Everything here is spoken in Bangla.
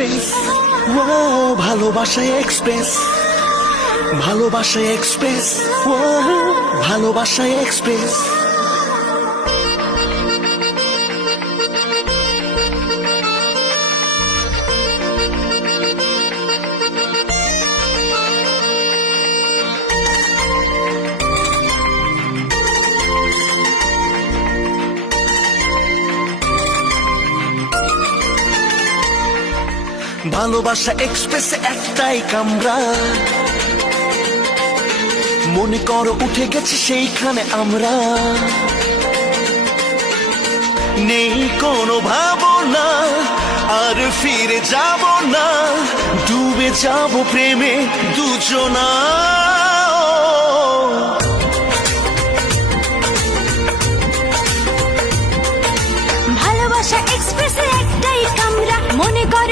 এক্সপ্রেস, ও ভালোবাসা এক্সপ্রেস, ভালোবাসা এক্সপ্রেস, ও ভালোবাসা এক্সপ্রেস। ভালোবাসা এক্সপ্রেসে একটাই কামরা, মনে করো উঠে গেছি সেইখানে আমরা। নেই কোনো ভাবনা, আর ফিরে যাব না, ডুবে যাব প্রেমে দুজনা। ভালোবাসা এক্সপ্রেসে একটাই কামরা, মনে করো